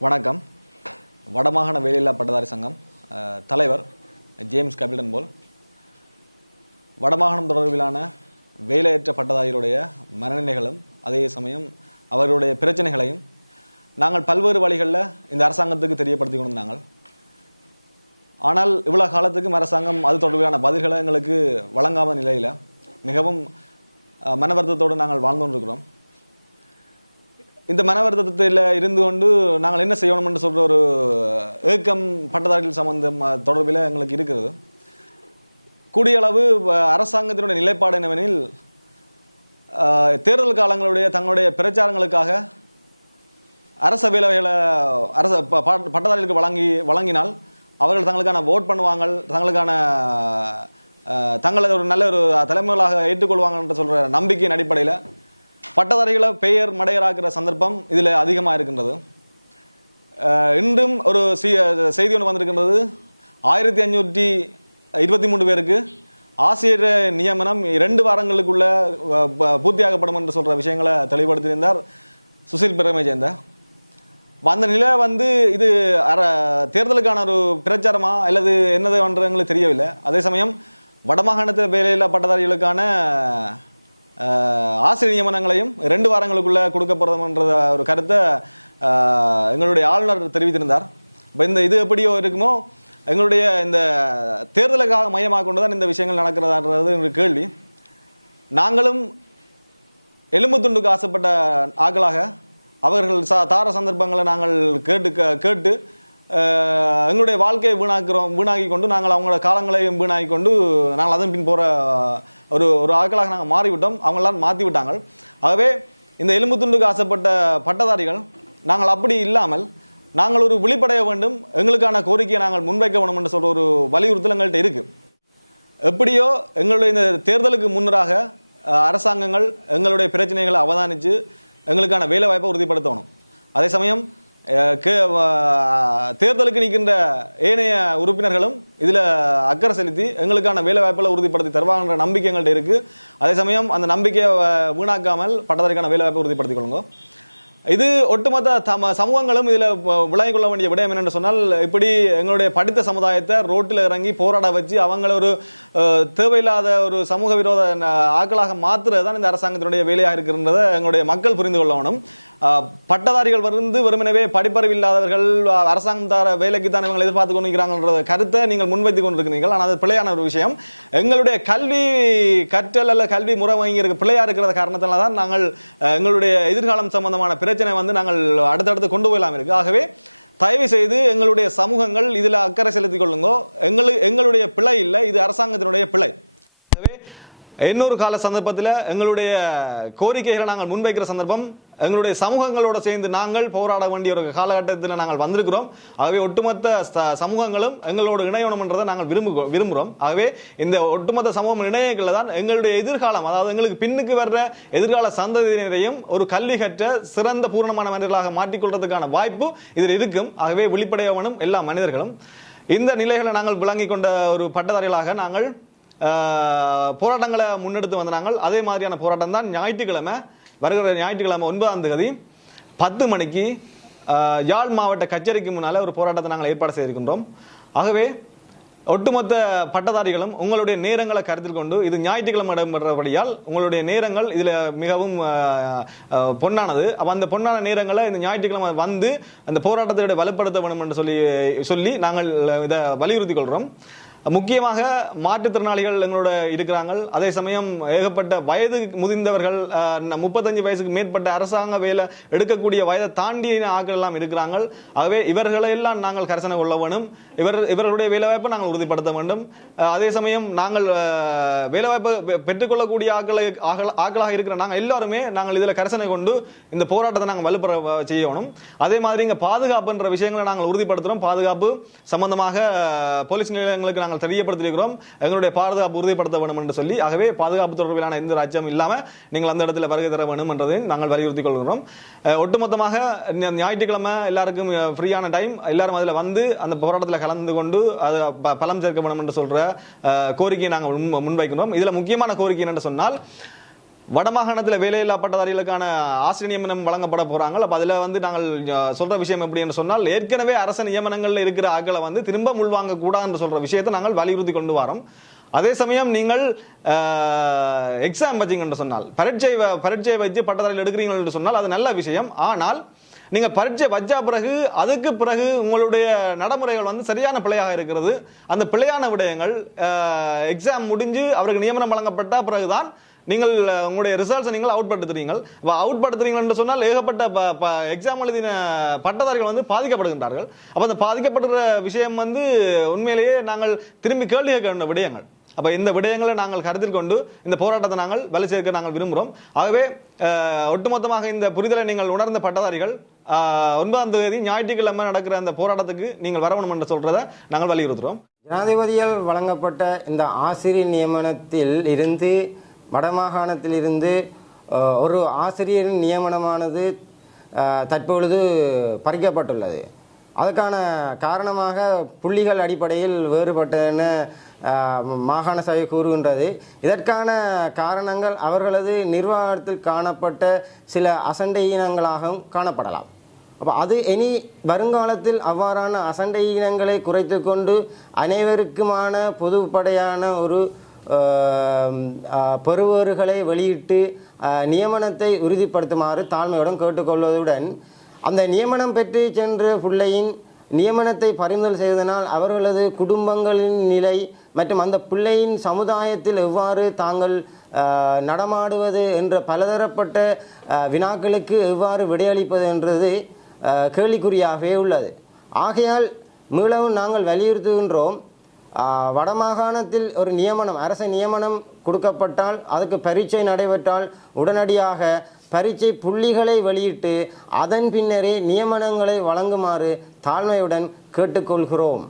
வணக்கம். வடமாகாண வேலையில்லா பட்டதாரி சங்கம் தலைவர் ஜேம்ஸ் கபில்டன் போல். வடமாகாணம் தொடர்பிலான வேலையற்ற பட்டதாரிகளுடைய மனநிலைகளும் அதே சமயம் அவர்களுடைய பிரச்சனைகளையும் நாங்கள் பல்வேறு வழிகளில் இந்த அரசாங்கத்துக்கு தெரியப்படுத்தி கொண்டு நாங்கள் ஆனால் இவ்வளோ காலத்துக்கும் அரசாங்கம் அது தொடர்பிலான பதில்களை எங்களுக்கு வழங்காத நிலையில் மிகவும் அஹ், மன வருத்தத்தோடு நாங்கள் வாழ்ந்து கொண்டிருக்கிறோம். இந்த மன வருத்தத்தில் இருந்து கொண்டு நாங்கள் என்ன செய்யணும்னு சொல்கிற ஒரு ஏக்கம் பட்டதாரிகள் சம்பந்தம் தொடர்பில் எங்களுக்கு இருக்கிறது. கூடிய அளவு அரசாங்கத்தினுடைய நிலைப்பாடு என்னவெனில் தேர்தல் காலங்களுடைய தங்களுடைய பிரச்சாரங்களுக்காக அரச வேலைகளை அரச ப- பட்டதாரிகளுக்கு வழங்கி வழங்கினால் அவர்கள் தங்களுக்கான ஓட் பண்ணுவாங்க தங்களுக்கான தங்களை ஒரு நல்ல ஒரு தலைமைகளாக ஏற்றுக்கொள்வாங்கன்ற சொல்கிற நம்பிக்கையின் அடிப்படையில் பட்டதாரிகளை பெயர் மடையராக்குற சந்தர்ப்பம் இதில் அதிகமாக இருக்கின்றது. இன்றும் ஒரு செய்தி ஒன்று வந்திருக்கின்றது. ஆயிரத்தி அஞ்சூற்றி இருபத்தி மூணு பேருக்கு ஆசிரியர் நியமனம் இரண்டு வாரங்களுக்குள்ள ப- பூர்த்தியாகப்படும் என்று சொல்கிற விஷயங்களை தெளிவுபடுத்தியிருந்தார் சுசில் பிரேமஜெயந்த அந்த நிலை வந்து இது அர தேர்தலுக்கான ஒரு பிரச்சாரமா அல்லது என்னது என்று தெரியவில்லை. அதே சமயம் வடமாகாணத்தில் வேலையில்லா பட்டதாரிகளுக்கான ஆசிரியர் நியமனங்களையும் ரெண்டு வாரங்களுக்குள்ள கொடுக்க போறதுன்ற ஒரு கருத்தை எங்களுடைய ஆளுநர் தெரிவித்திருந்தார். இப்போ இந்த இது எப்படியோ இருக்குமோ எங்களுடைய இந்த தேர்தலுக்காக மையமாக கொண்டு தான் இந்த விஷயங்கள் நடக்கிறதான்றது ஒரு கேள்வி. நாங்களும் எலும்பு துண்டுக்கு ஆசைப்பட்ட ஆக்களாக அவர்கள் சா தார சந்தர்ப்பங்களை நாங்கள் கேட்டு க- கேட்டு எங்களுடைய வாழ்க்கையை வீணாக்கிறோம் வீணாக்கி கொண்டு நாங்கள் அவங்களோட காலங்களையும் வீணாக்கி கொண்டு நாங்கள் அதன் பின் போகிற ஒரு ஒரு ஆட்களாக நாங்கள் மாறிவிட்டோம். அவங்களாம் மாற்றி விட்டாங்க. ஆகவே இந்த எலும்பு துண்டுக்கு ஆசைப்பட்ட பட்டதாரிகள் நாங்கள் அப்படி இல்லாமல் நாங்கள் ஒரு விழிப்படைய வேண்டும். எங்களுக்கான கோரிக்கையை நாங்கள் முன்வைக்க வேண்டும் என்று சொல்கிற ஒரு வலியுறுத்தல் எங்கள்கிட்ட இருக்குது எப்படியோ எங்களுடைய இந்த தேர்தலுக்கு முன்னராக அரசாங்கங்கள் எங்களுடைய பிரச்சனைகளை அவதானித்து எங்களுக்கான வேலை வாய்ப்பை உறுதிப்படுத்தணும். அதே சமயம் தேர்தலுக்கு நிற்கின்ற ஏனைய உறுப்பினர்களும் இதில் அக்கறை செலுத்தி எங்களுக்கான வேலை வாய்ப்புகளை உறுதிப்படுத்தி தருவாங்கன்ற நம்பிக்கை எங்கள்கிட்ட இருக்கு. அதே சமயம் அந்த நம்பிக்கையை வீணாக்காமல் பட்டதாரிக்கான வேலை வாய்ப்பை உறுதிப்படுத்திக் கொள்ளுங்க. இது ஒட்டுமொத்த தம சமூகங்களும் இதில் விளங்கிக் கொள்ள வேண்டிய விடயம் என்னென்று சொன்னால் இப்படி எங்களுடைய படித்த சமுதாயத்தை ரோட்டில் இறங்கி போராட வச்சு அவங்கள ஒரு தேவையில்லாத ஒரு சமூக விரோத ஆக்களாக ஆட்களாக மாற்றுறது தான் இந்த அரசாங்கத்தினுடைய வேலையாக இருக்கின்றதை எங்களுடைய மக்கள் புரிந்து கொள்ளணும் பட்டதாரிகள் வந்து வெறுமனவே படிப்பறிவு இல்லாதவர்கள் அரசாங்கம் தர வேலைக்கு தான் இவங்க எதிர்பார்த்து கொண்டிருக்கிறாங்கன்ற கருத்தை நீங்கள் முன்வைத்து கொண்டிருக்கிறீர்கள். ஆனால் அது பிழையான ஒரு விஷயம். எங்களுடைய கல்வி கற்றல் அல்ல கல்வி முறை வாங்கி இருக்க பிள்ளையா இருக்கிற காரணத்தினால தான் நாங்கள் எங்களுடைய எதிர்காலம் சம்பந்தமான பிரச்சனை வந்து நாங்கள் அடுத்தடுத்து கொண்டு போயலாம் இருக்கு. ஆகவே தயவு செய்து எங்களுடைய சமூகங்கள் இதில் அக்கறை செலுத்திக் கொள்ளுங்க. எங்களு எங்களுடைய பிழை இல்லை இது அரசாங்கத்தினுடைய பிழை. ஆகவே இன்னொரு கால சந்தர்ப்பத்தில் எங்களுடைய கோரிக்கைகளை நாங்கள் முன்வைக்கிற சந்தர்ப்பம் எங்களுடைய சமூகங்களோடு சேர்ந்து நாங்கள் போராட வேண்டிய ஒரு காலகட்டத்தில் நாங்கள் வந்திருக்கிறோம். ஆகவே ஒட்டுமொத்த சமூகங்களும் எங்களோடு இணையணும்ன்றதை நாங்கள் விரும்பு விரும்புகிறோம் ஆகவே இந்த ஒட்டுமொத்த சமூகம் இணையங்களில் தான் எங்களுடைய எதிர்காலம் அதாவது எங்களுக்கு பின்னுக்கு வர்ற எதிர்கால சந்ததியினரையும் ஒரு கல்வி கற்ற சிறந்த பூரணமான மனிதர்களாக மாற்றிக்கொள்றதுக்கான வாய்ப்பு இதில் இருக்கும். ஆகவே வெளிப்படையவனும் எல்லா மனிதர்களும். இந்த நிலைகளை நாங்கள் விளங்கி கொண்ட ஒரு பட்டதாரிகளாக நாங்கள் போராட்டங்களை முன்னெடுத்து வந்த நாங்கள். அதே மாதிரியான போராட்டம் தான் ஞாயிற்றுக்கிழமை வருகிற ஞாயிற்றுக்கிழமை ஒன்பதாம் தேதி பத்து மணிக்கு யாழ் மாவட்ட கச்சேரிக்கு முன்னால் ஒரு போராட்டத்தை நாங்கள் ஏற்பாடு செய்திருக்கின்றோம். ஆகவே ஒட்டுமொத்த பட்டதாரிகளும் உங்களுடைய நேரங்களை கருத்தில் கொண்டு இது ஞாயிற்றுக்கிழமை இடம்பெறபடியால் உங்களுடைய நேரங்கள் இதில் மிகவும் பொன்னானது. அப்போ அந்த பொன்னான நேரங்களை இந்த ஞாயிற்றுக்கிழமை வந்து அந்த போராட்டத்தை வலுப்படுத்த வேண்டும் என்று சொல்லி சொல்லி நாங்கள் இதை வலியுறுத்தி கொள்கிறோம். முக்கியமாக மாற்றுத்திறனாளிகள் எங்களோட இருக்கிறாங்க. அதே சமயம் ஏகப்பட்ட வயது முதிர்ந்தவர்கள் முப்பத்தஞ்சு வயசுக்கு மேற்பட்ட அரசாங்க வேலை எடுக்கக்கூடிய வயதை தாண்டிய ஆட்கள் எல்லாம் இருக்கிறாங்க. ஆகவே இவர்களை எல்லாம் நாங்கள் கரிசனை கொள்ள வேண்டும். இவர் இவர்களுடைய வேலைவாய்ப்பை நாங்கள் உறுதிப்படுத்த வேண்டும். அதே சமயம் நாங்கள் வேலைவாய்ப்பு பெ- பெற்றுக்கொள்ளக்கூடிய ஆட்களை ஆக்களாக இருக்கிற நாங்கள் எல்லாருமே நாங்கள் இதில் கரிசனை கொண்டு இந்த போராட்டத்தை நாங்கள் வலுப்பெற செய்யணும் அதே மாதிரி இங்கே பாதுகாப்புன்ற விஷயங்களை நாங்கள் உறுதிப்படுத்துகிறோம் பாதுகாப்பு சம்பந்தமாக போலீஸ் நிலையங்களுக்கு நாங்கள் தெரியப்படுத்தியிருக்கிறோம். எங்களுடைய பாதுகாப்பு உறுதிப்படுத்த வேண்டும் என்று சொல்லி ஆகவே பாதுகாப்பு தொடர்பிலான எந்த ராஜ்யம் இல்லாமல் நீங்கள் அந்த இடத்துல வருகை தர வேண்டும் என்றதை நாங்கள் வலியுறுத்திக் கொள்கிறோம் ஒட்டுமொத்தமாக ஞாயிற்றுக்கிழமை எல்லாருக்கும் ஃப்ரீயான டைம் எல்லாரும் அதில் வந்து அந்த போராட்டத்தில் கலந்து கொண்டு அது ப- பலம் சேர்க்க வேண்டும் என்று சொல்கிற கோரிக்கையை நாங்கள் முன் முன்வைக்கிறோம் இதில் முக்கியமான கோரிக்கை என்னென்னு சொன்னால் வடமாகாணத்தில் வேலையில்லா பட்டதாரிகளுக்கான ஆசிரியர் நியமனம் வழங்கப்பட போகிறாங்க அப்போ அதில் வந்து நாங்கள் சொல்கிற விஷயம் எப்படி என்று சொன்னால் ஏற்கனவே அரசு நியமனங்களில் இருக்கிற ஆட்களை வந்து திரும்ப உள்வாங்க கூடாதுன்னு சொல்கிற விஷயத்தை நாங்கள் வலியுறுத்தி கொண்டு வரோம். அதே சமயம் நீங்கள் எக்ஸாம் வச்சிங்கன்னு சொன்னால் பரீட்சை வ- பரீட்சை வச்சு பட்டதாரிகள் எடுக்கிறீங்கன்னு என்று சொன்னால் அது நல்ல விஷயம். ஆனால் நீங்கள் பரீட்சை வச்சா பிறகு அதுக்கு பிறகு உங்களுடைய நடைமுறைகள் வந்து சரியான பிழையாக இருக்கிறது. அந்த பிழையான விடயங்கள் எக்ஸாம் முடிஞ்சு அவருக்கு நியமனம் வழங்கப்பட்ட பிறகுதான் நீங்கள் உங்களுடைய ரிசல்ட்ஸை நீங்கள் அவுட் படுத்துறீங்கள் இப்போ அவுட் படுத்துறீங்கள் என்று சொன்னால் ஏகப்பட்ட எக்ஸாம் எழுதின பட்டதாரிகள் வந்து பாதிக்கப்படுகின்றார்கள். அப்போ அந்த பாதிக்கப்படுற விஷயம் வந்து உண்மையிலேயே நாங்கள் திரும்பி கேள்வி கேட்க வேண்டிய விடயங்கள். அப்போ இந்த விடயங்களை நாங்கள் கருத்தில் கொண்டு இந்த போராட்டத்தை நாங்கள் வலு சேர்க்க நாங்கள் விரும்புகிறோம். ஆகவே ஒட்டுமொத்தமாக இந்த புரிதலை நீங்கள் உணர்ந்த பட்டதாரிகள் ஒன்பதாம் தேதி ஞாயிற்றுக்கிழமை நடக்கிற அந்த போராட்டத்துக்கு நீங்கள் வரணும் என்று சொல்கிறத நாங்கள் வலியுறுத்துகிறோம். ஜனாதிபதியால் வழங்கப்பட்ட இந்த ஆசிரியர் நியமனத்தில் இருந்து வடமாகாணத்திலிருந்து ஒரு ஆசிரியரின் நியமனமானது தற்பொழுது பறிக்கப்பட்டுள்ளது. அதற்கான காரணமாக புள்ளிகள் அடிப்படையில் வேறுபட்டன மாகாண சபை கூறுகின்றது. இதற்கான காரணங்கள் அவர்களது நிர்வாகத்தில் காணப்பட்ட சில அசண்டையினங்களாகவும் காணப்படலாம். அப்போ அது இனி வருங்காலத்தில் அவ்வாறான அசண்டையினங்களை குறைத்து கொண்டு அனைவருக்குமான பொதுப்படையான ஒரு பெறுவோர்களை வெளியிட்டு நியமனத்தை உறுதிப்படுத்துமாறு தாழ்மையுடன் கேட்டுக்கொள்வதுடன் அந்த நியமனம் பெற்று சென்ற பிள்ளையின் நியமனத்தை பறிமுதல் செய்வதனால் அவர்களது குடும்பங்களின் நிலை மற்றும் அந்த பிள்ளையின் சமுதாயத்தில் எவ்வாறு தாங்கள் நடமாடுவது என்ற பலதரப்பட்ட வினாக்களுக்கு எவ்வாறு விடையளிப்பது என்றது கேள்விக்குறியாகவே உள்ளது. ஆகையால் மீளவும் நாங்கள் வலியுறுத்துகின்றோம். வடமாகாணத்தில் ஒரு நியமனம் அரச நியமனம் கொடுக்கப்பட்டால் அதுக்கு பரீட்சை நடைபெற்றால் உடனடியாக பரீட்சை புள்ளிகளை வெளியிட்டு அதன் பின்னரே நியமனங்களை வழங்குமாறு தாழ்மையுடன் கேட்டுக்கொள்கிறோம்.